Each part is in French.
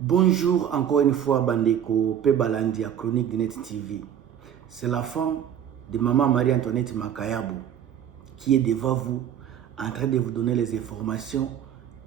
Bonjour encore une fois, Bandeko, Pe Balandi à Chronique de Net TV. C'est la femme de Maman Marie-Antoinette Makayabo qui est devant vous en train de vous donner les informations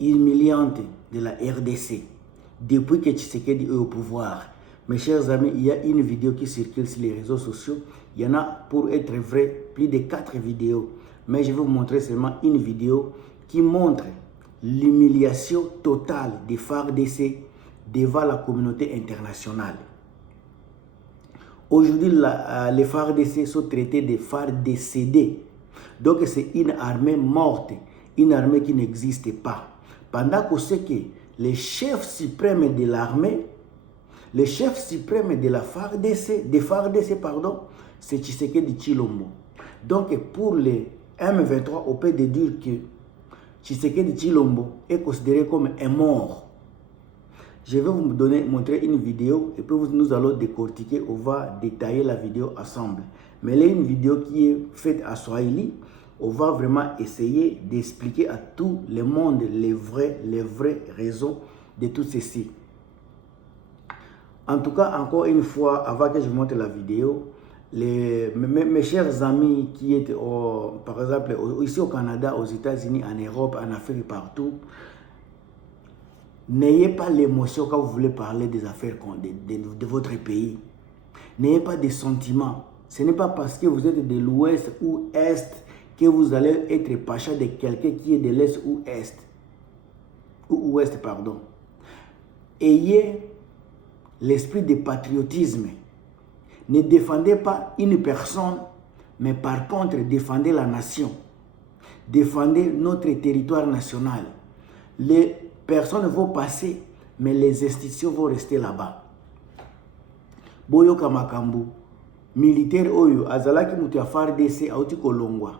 humiliantes de la RDC depuis que Tshisekedi est au pouvoir. Mes chers amis, il y a une vidéo qui circule sur les réseaux sociaux. Il y en a, pour être vrai, plus de 4 vidéos. Mais je vais vous montrer seulement une vidéo qui montre l'humiliation totale des FARDC devant la communauté internationale. Aujourd'hui, les FARDC sont traités de FARDCD. Donc c'est une armée morte, une armée qui n'existe pas. Pendant qu'on sait que le chef suprême de l'armée, le chef suprême de la FARDC, pardon, c'est Tshisekedi Tshilombo. Donc pour les M23, on peut dire que Tshisekedi Tshilombo est considéré comme un mort. Je vais vous montrer une vidéo et puis nous allons décortiquer, on va détailler la vidéo ensemble. Mais là, une vidéo qui est faite à Swahili, on va vraiment essayer d'expliquer à tout le monde les vraies raisons de tout ceci. En tout cas, encore une fois, avant que je vous montre la vidéo, mes chers amis qui étaient, par exemple, ici au Canada, aux États-Unis, en Europe, en Afrique, partout, n'ayez pas l'émotion quand vous voulez parler des affaires de votre pays. N'ayez pas de sentiments. Ce n'est pas parce que vous êtes de l'ouest ou est que vous allez être pacha de quelqu'un qui est de l'est ou est. Ou ouest, pardon. Ayez l'esprit de patriotisme. Ne défendez pas une personne, mais par contre, défendez la nation. Défendez notre territoire national. Les personnes vont passer, mais les institutions vont rester là-bas. Boyo Kamakambu, militaire Oyo, Azalaki Moutia FARDC, Aouti Kolongwa,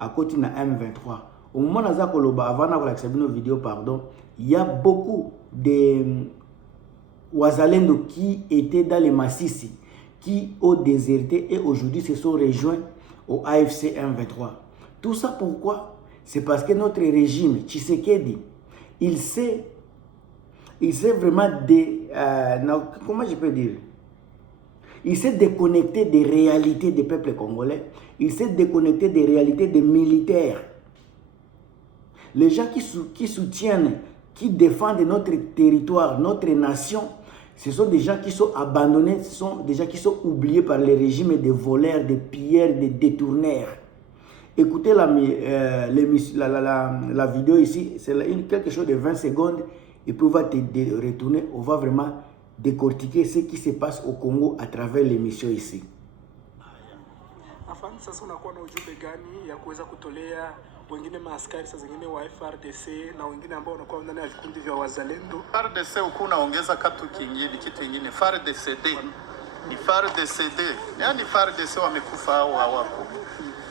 à côté de M23. Au moment où Azak Koloba, avant d'avoir accepté nos vidéos, pardon, il y a beaucoup de Ouazalendo qui étaient dans les Massissi, qui ont déserté et aujourd'hui se sont rejoints au AFC M23. Tout ça pourquoi? C'est parce que notre régime, Tshisekedi, il sait vraiment comment je peux dire? Il s'est déconnecté des réalités des peuples congolais. Il s'est déconnecté des réalités des militaires. Les gens qui soutiennent, qui défendent notre territoire, notre nation, ce sont des gens qui sont abandonnés, ce sont des gens qui sont oubliés par les régimes de voleurs, de pilleurs, de détourneurs. Écoutez la vidéo ici, c'est quelque chose de 20 secondes, et puis on va te retourner, on va vraiment décortiquer ce qui se passe au Congo à travers l'émission ici. Afande, sasa unakuwa na ujumbe gani ya kuweza kutolea wengine maaskari saa zingine wa FARDC na wengine ambao wanakuwa ndani ya vikundi vya wazalendo? FARDC huko unaongeza kitu kingine FARDCD. Ni FARDCD. Yaani FARDC wamekufa au hawako.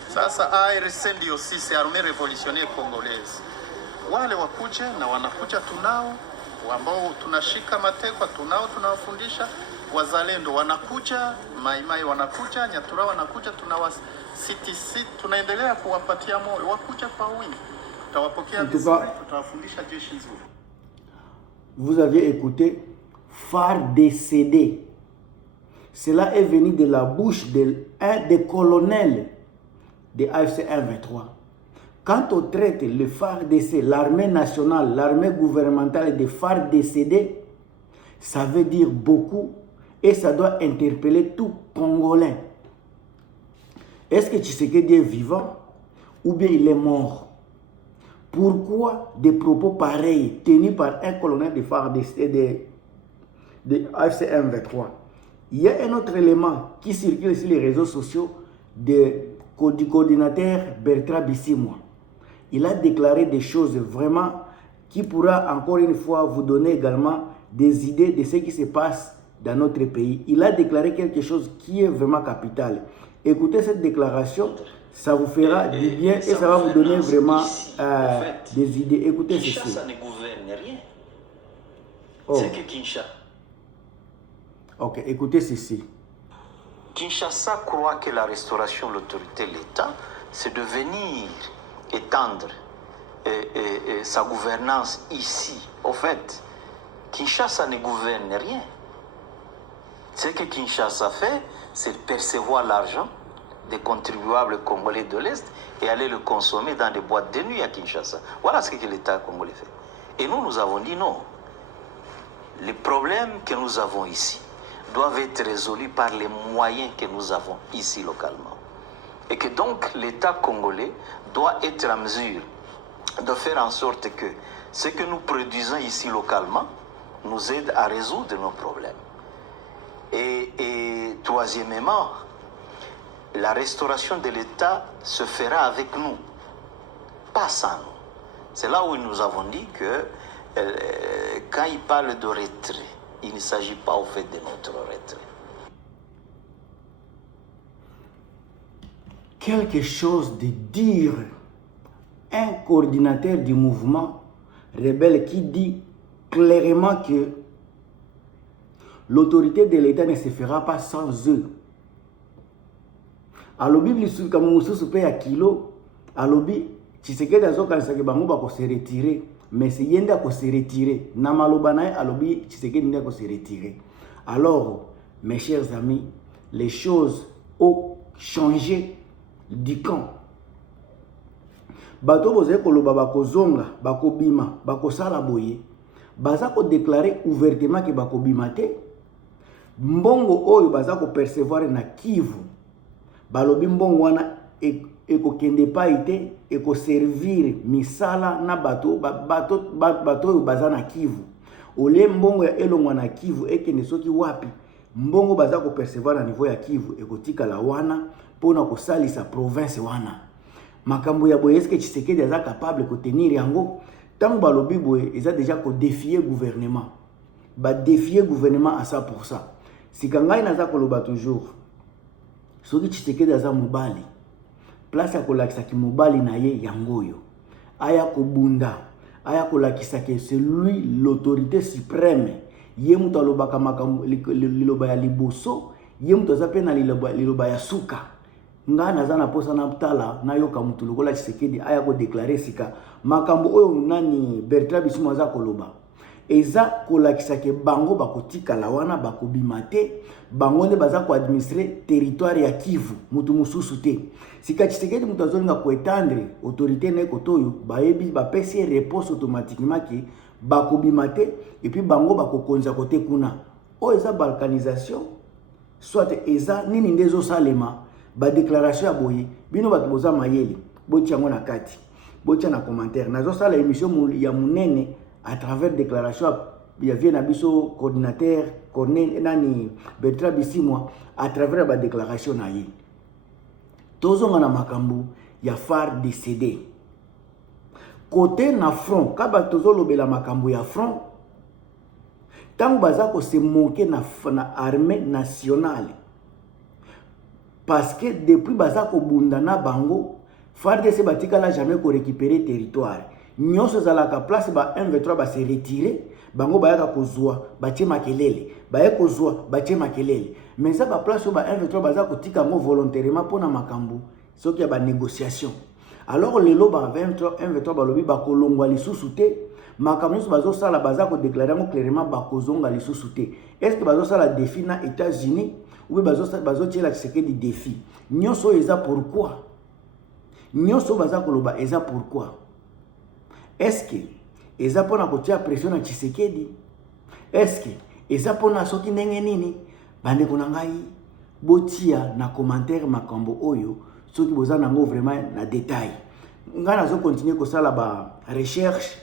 Sasa ARC ndio sisi, Armée Révolutionnaire Congolaise. Wale wakuje na wanakuja tunao, ambao tunashika mateka tunao, tunawafundisha. Wazalendo wanakuja, maimai wanakuja, Nyatura wanakuja, tunaendelea kuwapatia moyo, wakuja kwa wingi. Tutawapokea vizuri, tutawafundisha jeshi nzuri. Vous avez écouté FARDCD. Cela est venu de la bouche d'un des colonels de AFC M23. Quand on traite le FARDC, l'armée nationale, l'armée gouvernementale de FARDCD, ça veut dire beaucoup et ça doit interpeller tout Congolais. Est-ce que Tshisekedi est vivant ou bien il est mort? Pourquoi des propos pareils tenus par un colonel de FARDC de AFC M23? Il y a un autre élément qui circule sur les réseaux sociaux du coordinateur Bertrand Bisimwa. Il a déclaré des choses vraiment qui pourra encore une fois vous donner également des idées de ce qui se passe dans notre pays. Il a déclaré quelque chose qui est vraiment capital. Écoutez cette déclaration, ça vous fera du bien et ça va vous donner vraiment des idées. Écoutez ceci. Kinshasa ne gouverne rien. Oh. C'est que Kinshasa. Ok, écoutez ceci. Kinshasa croit que la restauration de l'autorité de l'État, c'est de venir étendre sa gouvernance ici. Au fait, Kinshasa ne gouverne rien. Ce que Kinshasa fait, c'est percevoir l'argent des contribuables congolais de l'Est et aller le consommer dans des boîtes de nuit à Kinshasa. Voilà ce que l'État congolais fait. Et nous avons dit non. Les problèmes que nous avons ici doivent être résolus par les moyens que nous avons ici localement. Et que donc l'État congolais doit être en mesure de faire en sorte que ce que nous produisons ici localement nous aide à résoudre nos problèmes. Et troisièmement, la restauration de l'État se fera avec nous, pas sans nous. C'est là où nous avons dit que quand il parle de retrait, il ne s'agit pas au fait de notre retrait. Quelque chose de dire un coordinateur du mouvement rebelle qui dit clairement que l'autorité de l'État ne se fera pas sans eux. Alobi bilisuka mususu pe ya kilo alobi Tshisekedi azokanisa ke bango ba ko se retirer mais c'est yenda ko se retirer na maloba na alobi Tshisekedi nda ko se retirer. Alors mes chers amis, les choses ont changé du camp. Bato boze koloba bakozonga bakobima bakosala boye baza ko déclarer ouvertement que bakobima te mbongo oyo baza ko percevoir na Kivu balobi mbongo wana ekokende pa ite ekoservir misala na bato oyo baza na Kivu ole mbongo ya elongwa na Kivu ekende soki wapi mbongo baza ko percevoir na niveau ya Kivu ekotika la wana pona kosalisa province wana makambo ya boye eske Tshisekedi aza capable ko tenir yango tango balobi boye eza déjà ko défier gouvernement ba défier gouvernement à 100%. Sikangai naza koloba toujours soki Tshisekedi aza mobali place ya kolakisa ki mobali na ye yangoyo aya kobunda aya kolakisa ke c'est lui l'autorité suprême ye muto alobaka makambo liloba ya liboso ye muto aza pe na liloba ya suka nga naza na posa na tala na yoka mutu lokola Tshisekedi aya ko déclarer sika makambo oyo nani Bertrand Bisimwa aza koloba eza kolakisa ke bango bakotika la wana bakobima te bango ne baza ko administrer territoire ya Kivu mutu mususu te sika Tshisekedi mutu azolinga ko étendre autorité na kotoyo bayebi bapesi réponse automatiquement ke bakobima te et puis bango bakokonza kote kuna o eza balkanisation soit eza nini ndezo salema ba déclaration ya boye bino bato boza mayele botia ngo na kati botia na commentaire nazo sala émission ya munene à travers déclaration ya vient abiso coordinateur Corneille nani Bertrand Bisimwa à travers ba déclaration na ye tozonga na makambo ya phare décédé côté na front kaba tozolobela makambo ya front tango baza ko se moquer na armée nationale parce que depuis baza ko bunda na bango FARDC batikala jamais ko récupérer territoire nyonso zalaka place ba M23 ba se retirer bango bayaka kozwa batie makelele baye kozwa batie makelele mais ça ba place ba M23 baza ko tika mo volontairement pona makambo soki ya ba négociation alors lelo ba M23 balobi ba kolongwa lisusu te makambo so bazo sala baza ko déclarer mo clairement ba kozonga lisusu te est-ce que bazo sala défi na États-Unis ou bazo tiela Tshisekedi défi nyonso eza pourquoi nyonso baza koloba eza pourquoi est-ce que eza pona kotia pression na Tshisekedi est-ce que eza pona soki ndenge nini bande kona ngai botia na commentaire makambo oyo soki boza nango vraiment na détail nga nazo continuer ko sala ba recherche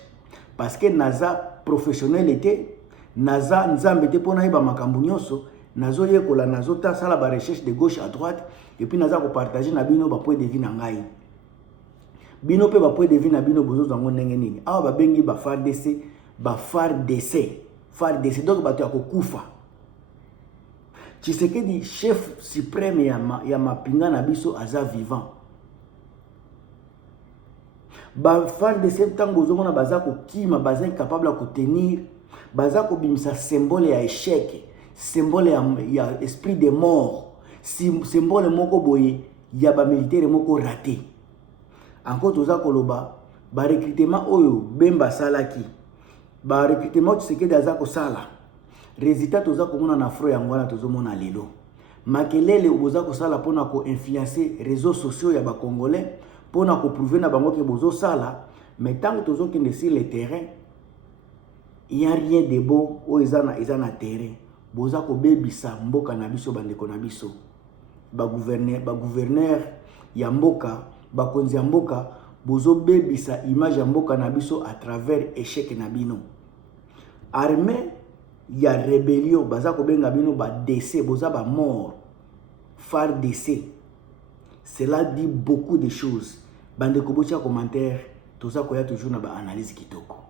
parce que naza professionnel était naza nzambe te pona yeba makambo nyonso nazo yekola nazo ta sala ba recherche de gauche à droite et puis naza ko partager na bino ba point de vue na ngai bino pe ba point de vue na bino bozo zango ndenge nini awa ba bengi ba FARDC donc bato ya kokufa Tshisekedi chef suprême ya mapinga na biso aza vivant ba FARDC tango zongona baza ko kima baza incapable ko tenir baza ko bimisa symbole ya échec symbole ya esprit de mort symbole moko boye ya ba militaire moko raté encore toza koloba ba recrutement oyo Bemba salaki ba recrutement Tshisekedi aza ko sala résultat toza komona na fro yango wana tozomona lelo makelele oza ko sala pona ko influencer réseaux sociaux ya ba congolais pona ko prouver na bango ke bozo sala mais tant que tozo kende sur le terrain il y a rien de beau o ezana terrain boza ko bebisa mboka na biso bandeko na biso ba gouverneur ya mboka ba konzi ya mboka bozo bebisa image ya mboka na biso à travers échec na bino armée ya rébellion baza ko benga bino ba décès boza ba mort FARDC. Cela dit beaucoup de choses. Bande ko bocha commentaire toza ko ya toujours na ba analyse kitoko.